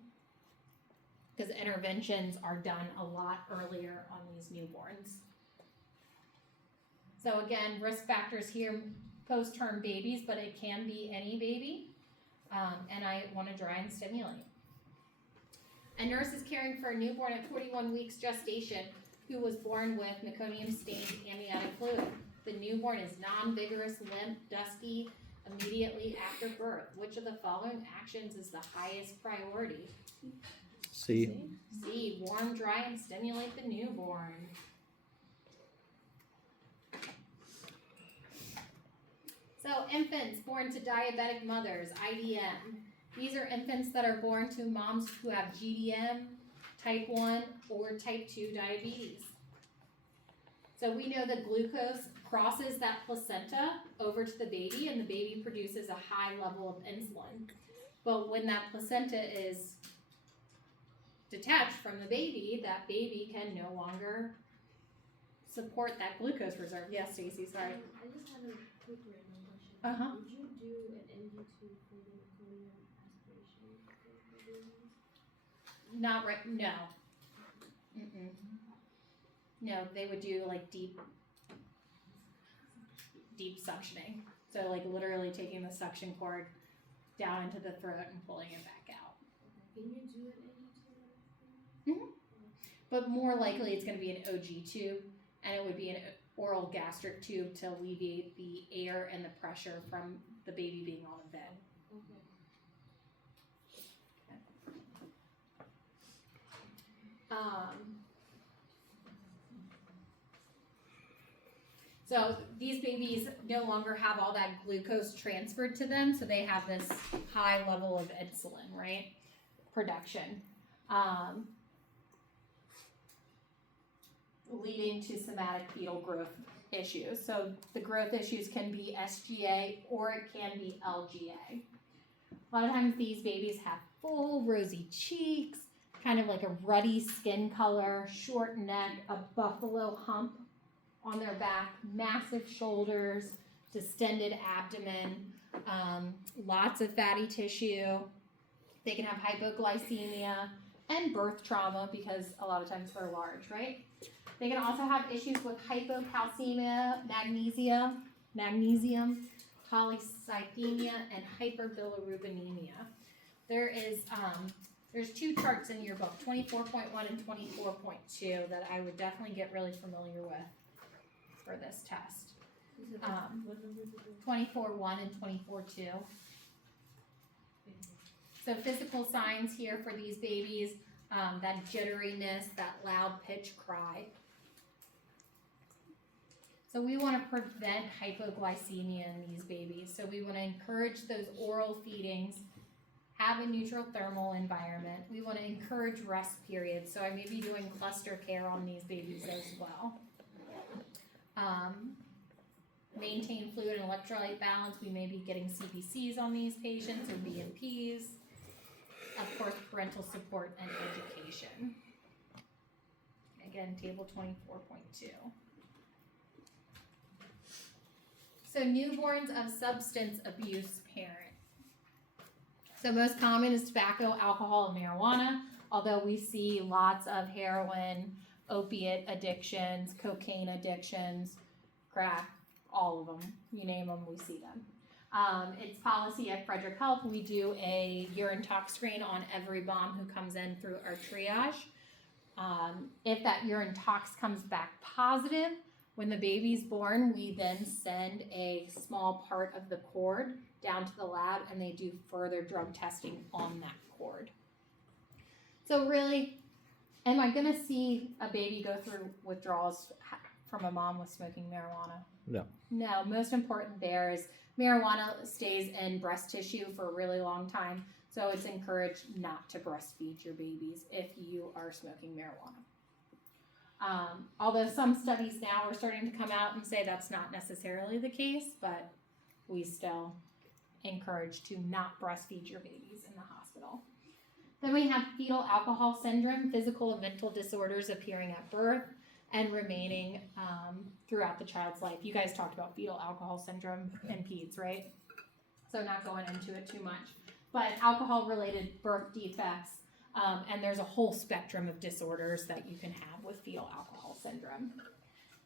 Because interventions are done a lot earlier on these newborns. So again, risk factors here, post-term babies, but it can be any baby. And I wanna dry and stimulate. A nurse is caring for a newborn at 41 weeks gestation who was born with meconium-stained amniotic fluid. The newborn is non-vigorous, limp, dusty immediately after birth. Which of the following actions is the highest priority? C. C. Warm, dry, and stimulate the newborn. So infants born to diabetic mothers, IDM. These are infants that are born to moms who have GDM, type 1, or type 2 diabetes. So we know that glucose crosses that placenta over to the baby, and the baby produces a high level of insulin. But when that placenta is detached from the baby, that baby can no longer support that glucose reserve. Yes, Stacey, sorry. I just had a quick random question. Uh-huh. Would you do an NG2 for the meconium aspiration for babies? Not right, no. Mm-mm. No, they would do like deep suctioning. So like literally taking the suction cord down into the throat and pulling it back out. Can you do an NG2? But more likely it's gonna be an OG tube, and it would be an oral gastric tube to alleviate the air and the pressure from the baby being on a bed. So these babies no longer have all that glucose transferred to them, so they have this high level of insulin, right? Production. Leading to somatic fetal growth issues. So the growth issues can be SGA or it can be LGA. A lot of times these babies have full rosy cheeks, kind of like a ruddy skin color, short neck, a buffalo hump on their back, massive shoulders, distended abdomen, lots of fatty tissue. They can have hypoglycemia and birth trauma because a lot of times they're large, right? They can also have issues with hypocalcemia, magnesium, polycythemia, and hyperbilirubinemia. There's two charts in your book, 24.1 and 24.2, that I would definitely get really familiar with for this test. 24.1 and 24.2. So physical signs here for these babies, that jitteriness, that loud pitch cry. So we want to prevent hypoglycemia in these babies. So we want to encourage those oral feedings, have a neutral thermal environment. We want to encourage rest periods. So I may be doing cluster care on these babies as well. Maintain fluid and electrolyte balance. We may be getting CBCs on these patients or BMPs. Of course, parental support and education. Again, table 24.2. So newborns of substance abuse parent. So most common is tobacco, alcohol, and marijuana, although we see lots of heroin, opiate addictions, cocaine addictions, crack, all of them. You name them, we see them. It's policy at Frederick Health. We do a urine tox screen on every mom who comes in through our triage. If that urine tox comes back positive, when the baby's born, we then send a small part of the cord down to the lab and they do further drug testing on that cord. So really, am I gonna see a baby go through withdrawals from a mom with smoking marijuana? No. No, most important there is marijuana stays in breast tissue for a really long time, so it's encouraged not to breastfeed your babies if you are smoking marijuana. Although some studies now are starting to come out and say that's not necessarily the case, but we still encourage to not breastfeed your babies in the hospital. Then we have fetal alcohol syndrome, physical and mental disorders appearing at birth and remaining throughout the child's life. You guys talked about fetal alcohol syndrome in peds, right? So not going into it too much. But alcohol-related birth defects, and there's a whole spectrum of disorders that you can have with fetal alcohol syndrome.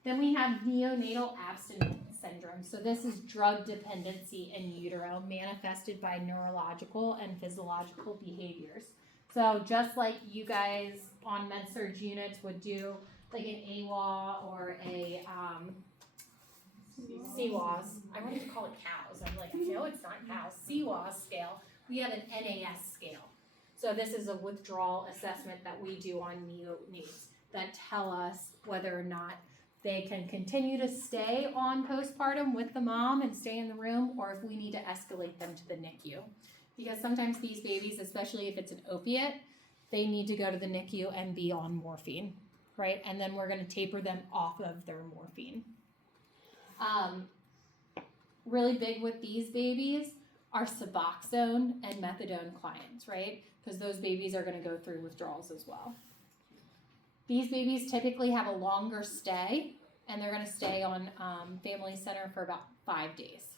Then we have neonatal abstinence syndrome. So this is drug dependency in utero manifested by neurological and physiological behaviors. So just like you guys on med-surg units would do like an AWA or a CWAS. I wanted to call it cows. I'm like, no, it's not cows. CWAS scale. We have an NAS scale. So this is a withdrawal assessment that we do on neonates that tell us whether or not they can continue to stay on postpartum with the mom and stay in the room, or if we need to escalate them to the NICU. Because sometimes these babies, especially if it's an opiate, they need to go to the NICU and be on morphine, right? And then we're going to taper them off of their morphine. Really big with these babies are Suboxone and methadone clients, right? Because those babies are going to go through withdrawals as well. These babies typically have a longer stay, and they're going to stay on family center for about 5 days,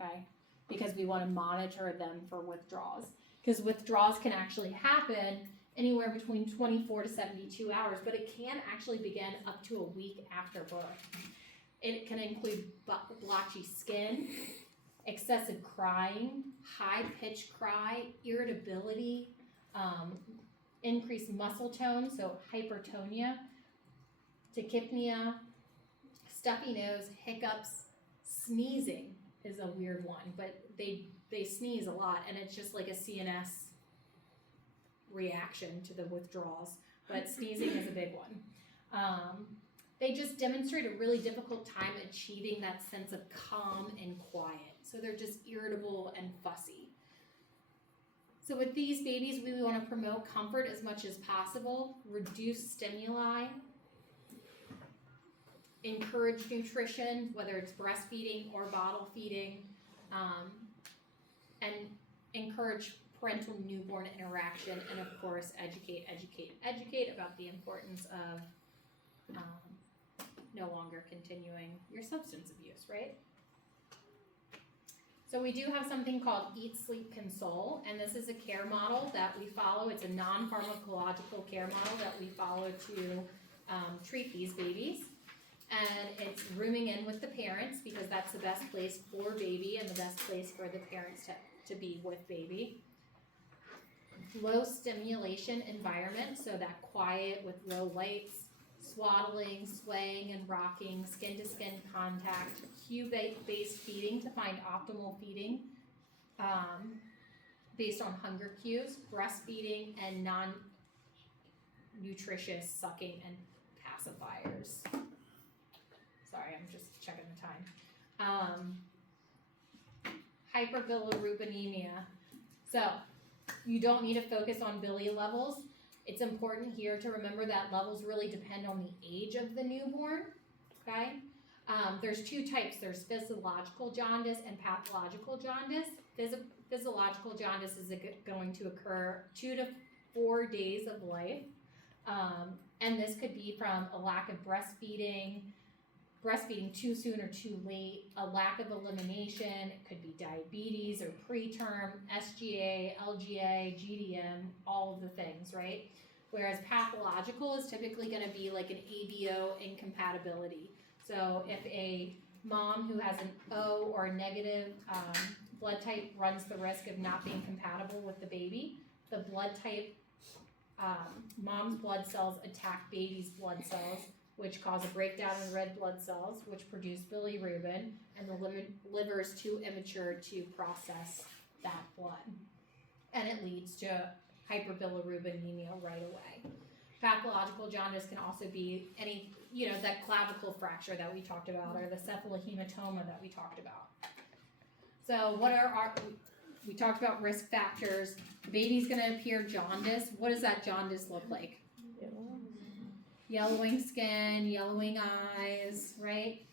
okay? Because we want to monitor them for withdrawals. Because withdrawals can actually happen anywhere between 24 to 72 hours, but it can actually begin up to a week after birth. It can include blotchy skin, excessive crying, high-pitched cry, irritability, increased muscle tone, so hypertonia, tachypnea, stuffy nose, hiccups, sneezing is a weird one, but they sneeze a lot, and it's just like a CNS reaction to the withdrawals, but sneezing is a big one. They just demonstrate a really difficult time achieving that sense of calm and quiet. So they're just irritable and fussy. So with these babies, we want to promote comfort as much as possible, reduce stimuli, encourage nutrition, whether it's breastfeeding or bottle feeding, and encourage parental newborn interaction, and of course, educate about the importance of no longer continuing your substance abuse, right? So we do have something called Eat, Sleep, Console, and this is a care model that we follow. It's a non-pharmacological care model that we follow to treat these babies. And it's rooming in with the parents because that's the best place for baby and the best place for the parents to be with baby. Low stimulation environment, so that quiet with low lights, swaddling, swaying and rocking, skin-to-skin contact, cue-based feeding to find optimal feeding based on hunger cues, breastfeeding, and non-nutritious sucking and pacifiers. Sorry, I'm just checking the time. Hyperbilirubinemia. So, you don't need to focus on bilia levels. It's important here to remember that levels really depend on the age of the newborn, okay? There's two types. There's physiological jaundice and pathological jaundice. Physiological jaundice is going to occur 2 to 4 days of life. And this could be from a lack of breastfeeding, breastfeeding too soon or too late, a lack of elimination, it could be diabetes or preterm, SGA, LGA, GDM, all of the things, right? Whereas pathological is typically gonna be like an ABO incompatibility. So if a mom who has an O or a negative blood type runs the risk of not being compatible with the baby, the blood type, mom's blood cells attack baby's blood cells, which cause a breakdown in red blood cells, which produce bilirubin, and the liver is too immature to process that blood. And it leads to hyperbilirubinemia right away. Pathological jaundice can also be any, that clavicle fracture that we talked about, or the cephalohematoma that we talked about. So we talked about risk factors. The baby's gonna appear jaundice. What does that jaundice look like? Yellowing skin, yellowing eyes, right?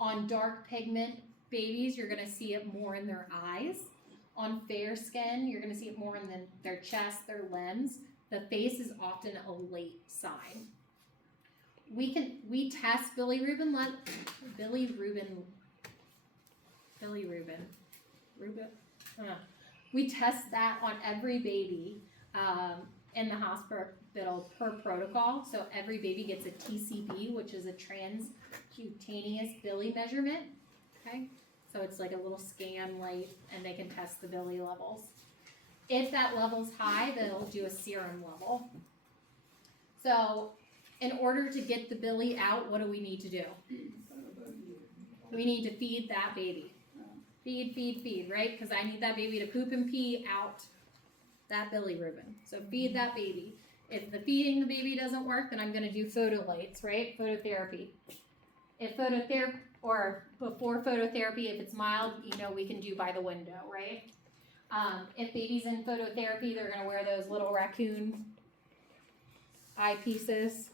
On dark pigment babies, you're gonna see it more in their eyes. On fair skin, you're gonna see it more in their chest, their limbs. The face is often a late sign. We test bilirubin. We test that on every baby in the hospital per protocol. So every baby gets a TCB, which is a transcutaneous bili measurement. Okay, so it's like a little scan light, and they can test the bili levels. If that level's high, they'll do a serum level. So in order to get the bili out, what do we need to do? We need to feed that baby. Feed, right? Because I need that baby to poop and pee out that bilirubin. So feed that baby. If the feeding the baby doesn't work, then I'm going to do photolights, right? Phototherapy. If phototherapy, or before phototherapy, if it's mild, we can do by the window, right? If baby's in phototherapy, they're going to wear those little raccoon eyepieces.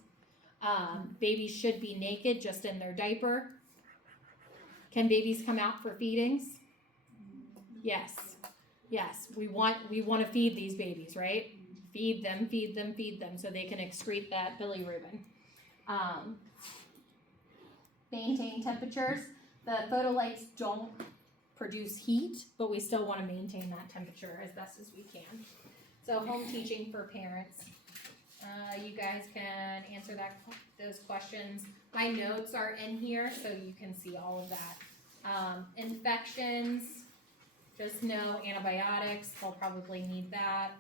Babies should be naked, just in their diaper. Can babies come out for feedings? Yes. We want to feed these babies, right? Feed them, so they can excrete that bilirubin. Maintain temperatures. The photolights don't produce heat, but we still want to maintain that temperature as best as we can. So home teaching for parents. You guys can answer those questions. My notes are in here, so you can see all of that. Infections, just know antibiotics, they'll probably need that.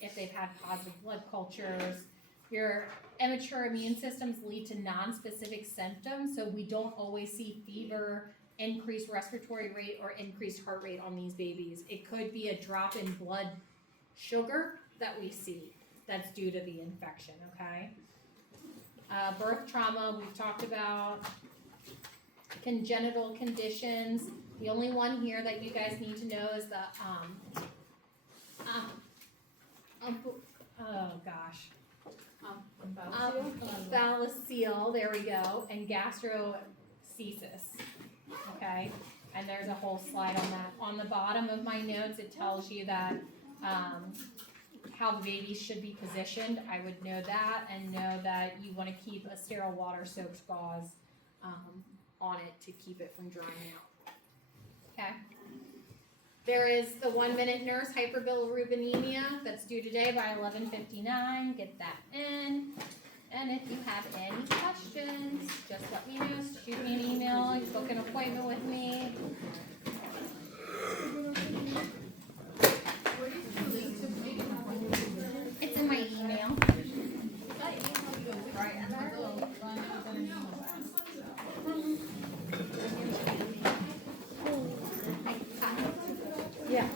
If they've had positive blood cultures. Your immature immune systems lead to non-specific symptoms, so we don't always see fever, increased respiratory rate, or increased heart rate on these babies. It could be a drop in blood sugar that we see that's due to the infection, okay? Birth trauma, we've talked about. Congenital conditions. The only one here that you guys need to know is the Thalasseal, there we go, and gastroschisis, okay? And there's a whole slide on that. On the bottom of my notes, it tells you that how the baby should be positioned. I would know that, and know that you want to keep a sterile water-soaked gauze on it to keep it from drying out. Okay. There is the 1-minute nurse hyperbilirubinemia that's due today by 11:59. Get that in. And if you have any questions, just let me know. Shoot me an email. Book an appointment with me. It's in my email. Yeah.